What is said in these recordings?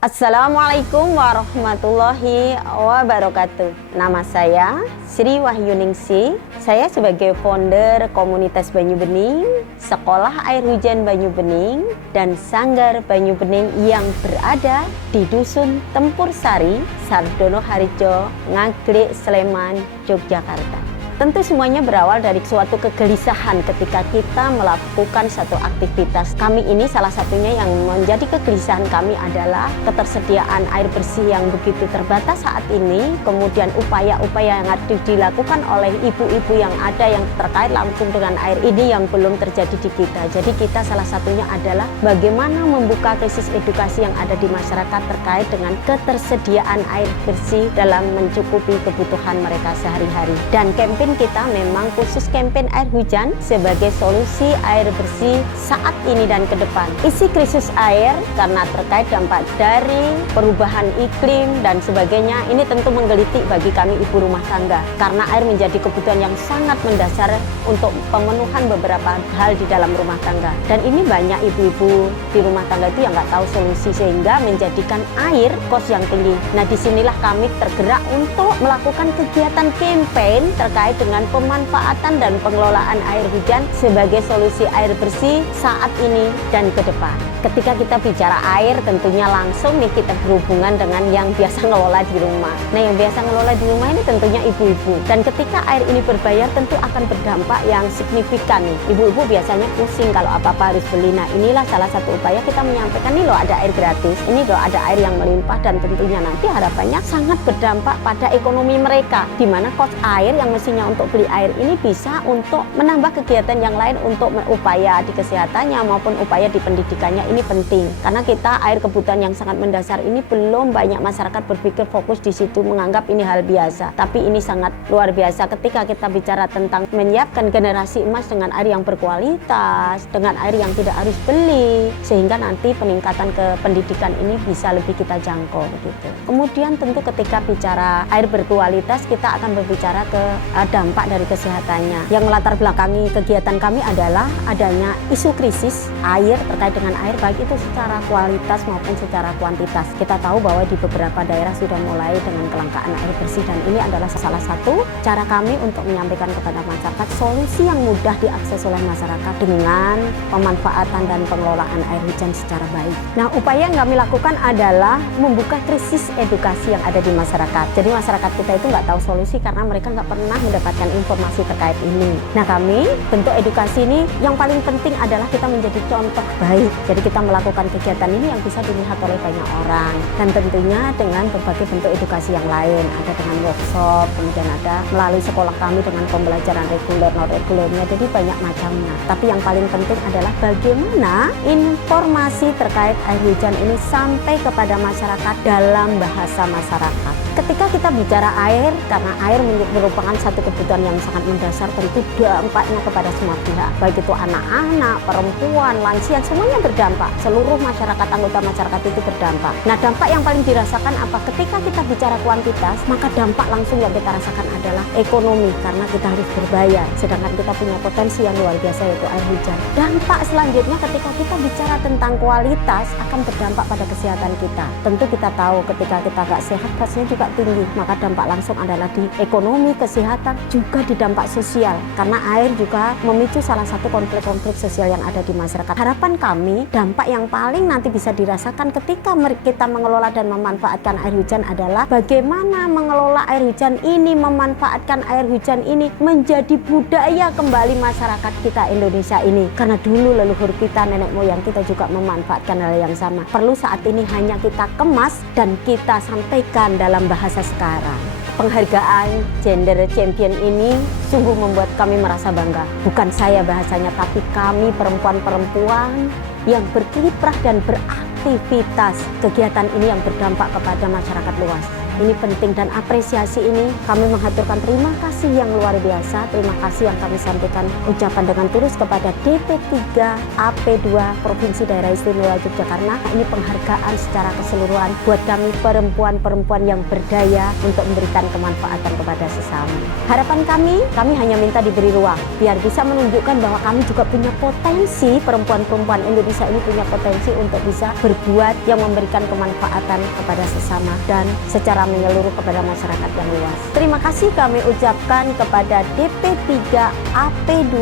Assalamualaikum warahmatullahi wabarakatuh. Nama saya Sri Wahyuningsi. Saya sebagai founder komunitas Banyu Bening, Sekolah Air Hujan Banyu Bening, dan Sanggar Banyu Bening yang berada di Dusun Tempur Sari, Sardono Harjo, Ngaglik, Sleman, Yogyakarta. Tentu semuanya berawal dari suatu kegelisahan ketika kita melakukan satu aktivitas. Kami ini salah satunya yang menjadi kegelisahan kami adalah ketersediaan air bersih yang begitu terbatas saat ini. Kemudian upaya-upaya yang harus dilakukan oleh ibu-ibu yang ada yang terkait langsung dengan air ini yang belum terjadi di kita. Jadi kita salah satunya adalah bagaimana membuka krisis edukasi yang ada di masyarakat terkait dengan ketersediaan air bersih dalam mencukupi kebutuhan mereka sehari-hari. Dan campaign kita memang khusus campaign air hujan sebagai solusi air bersih saat ini dan ke depan. Isi krisis air karena terkait dampak dari perubahan iklim dan sebagainya ini tentu menggelitik bagi kami ibu rumah tangga karena air menjadi kebutuhan yang sangat mendasar untuk pemenuhan beberapa hal di dalam rumah tangga. Dan ini banyak ibu-ibu di rumah tangga itu yang nggak tahu solusi sehingga menjadikan air kos yang tinggi. Nah, disinilah kami tergerak untuk melakukan kegiatan campaign terkait dengan pemanfaatan dan pengelolaan air hujan sebagai solusi air bersih saat ini dan ke depan. Ketika kita bicara air tentunya langsung nih kita berhubungan dengan yang biasa ngelola di rumah. Nah, yang biasa ngelola di rumah ini tentunya ibu-ibu. Dan ketika air ini berbayar tentu akan berdampak yang signifikan nih. Ibu-ibu biasanya pusing kalau apa-apa harus beli. Nah, inilah salah satu upaya kita menyampaikan nih loh ada air gratis. Ini loh ada air yang melimpah dan tentunya nanti harapannya sangat berdampak pada ekonomi mereka. Di mana kos air yang mestinya untuk beli air ini bisa untuk menambah kegiatan yang lain untuk upaya di kesehatannya maupun upaya di pendidikannya ini penting. Karena kita air kebutuhan yang sangat mendasar ini belum banyak masyarakat berpikir fokus di situ menganggap ini hal biasa. Tapi ini sangat luar biasa ketika kita bicara tentang menyiapkan generasi emas dengan air yang berkualitas, dengan air yang tidak harus beli, sehingga nanti peningkatan ke pendidikan ini bisa lebih kita jangkau begitu. Kemudian tentu ketika bicara air berkualitas kita akan berbicara ke dampak dari kesehatannya. Yang melatar belakangi kegiatan kami adalah adanya isu krisis air terkait dengan air baik itu secara kualitas maupun secara kuantitas. Kita tahu bahwa di beberapa daerah sudah mulai dengan kelangkaan air bersih dan ini adalah salah satu cara kami untuk menyampaikan kepada masyarakat solusi yang mudah diakses oleh masyarakat dengan pemanfaatan dan pengelolaan air hujan secara baik. Nah, upaya yang kami lakukan adalah membuka krisis edukasi yang ada di masyarakat. Jadi masyarakat kita itu nggak tahu solusi karena mereka nggak pernah mendapatkan informasi terkait ini. Nah, kami bentuk edukasi ini yang paling penting adalah kita menjadi contoh baik. Jadi kita melakukan kegiatan ini yang bisa dilihat oleh banyak orang dan tentunya dengan berbagai bentuk edukasi yang lain. Ada dengan workshop, kemudian ada melalui sekolah kami dengan pembelajaran reguler, non regulernya, jadi banyak macamnya. Tapi yang paling penting adalah bagaimana informasi terkait air hujan ini sampai kepada masyarakat dalam bahasa masyarakat. Ketika kita bicara air, karena air merupakan satu kebutuhan yang sangat mendasar, tentu dampaknya kepada semua pihak, baik itu anak-anak, perempuan, lansia, semuanya berdampak. Seluruh masyarakat, anggota masyarakat itu berdampak. Nah, dampak yang paling dirasakan apa? Ketika kita bicara kuantitas, maka dampak langsung yang kita rasakan adalah ekonomi, karena kita harus berbayar. Sedangkan kita punya potensi yang luar biasa yaitu air hujan. Dampak selanjutnya ketika kita bicara tentang kualitas akan berdampak pada kesehatan kita. Tentu kita tahu ketika kita nggak sehat, pastinya juga tinggi. Maka dampak langsung adalah di ekonomi, kesehatan, juga di dampak sosial. Karena air juga memicu salah satu konflik-konflik sosial yang ada di masyarakat. Harapan kami, dampak yang paling nanti bisa dirasakan ketika kita mengelola dan memanfaatkan air hujan adalah bagaimana mengelola air hujan ini, memanfaatkan air hujan ini menjadi budaya kembali masyarakat kita Indonesia ini. Karena dulu leluhur kita, nenek moyang kita juga memanfaatkan hal yang sama. Perlu saat ini hanya kita kemas dan kita sampaikan dalam bahasa sekarang. Penghargaan Gender Champion ini sungguh membuat kami merasa bangga. Bukan saya bahasanya, tapi kami perempuan-perempuan yang berkiprah dan beraktivitas kegiatan ini yang berdampak kepada masyarakat luas. Ini penting dan apresiasi ini kami menghaturkan terima kasih yang luar biasa. Terima kasih yang kami sampaikan ucapan dengan tulus kepada DP3 AP2 Provinsi Daerah Istimewa Yogyakarta. Ini penghargaan secara keseluruhan buat kami perempuan-perempuan yang berdaya untuk memberikan kemanfaatan kepada sesama. Harapan kami hanya minta diberi ruang biar bisa menunjukkan bahwa kami juga punya potensi, perempuan-perempuan Indonesia ini punya potensi untuk bisa berbuat yang memberikan kemanfaatan kepada sesama dan secara menyeluruh kepada masyarakat yang luas. Terima kasih kami ucapkan kepada DP3 AP2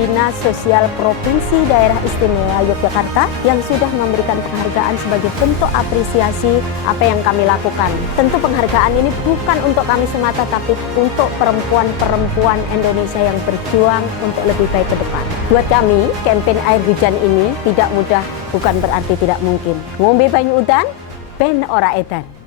Dinas Sosial Provinsi Daerah Istimewa Yogyakarta yang sudah memberikan penghargaan sebagai bentuk apresiasi apa yang kami lakukan. Tentu penghargaan ini bukan untuk kami semata, tapi untuk perempuan-perempuan Indonesia yang berjuang untuk lebih baik ke depan. Buat kami, kampanye air hujan ini tidak mudah, bukan berarti tidak mungkin. Ngombe banyu udan, ben ora edan.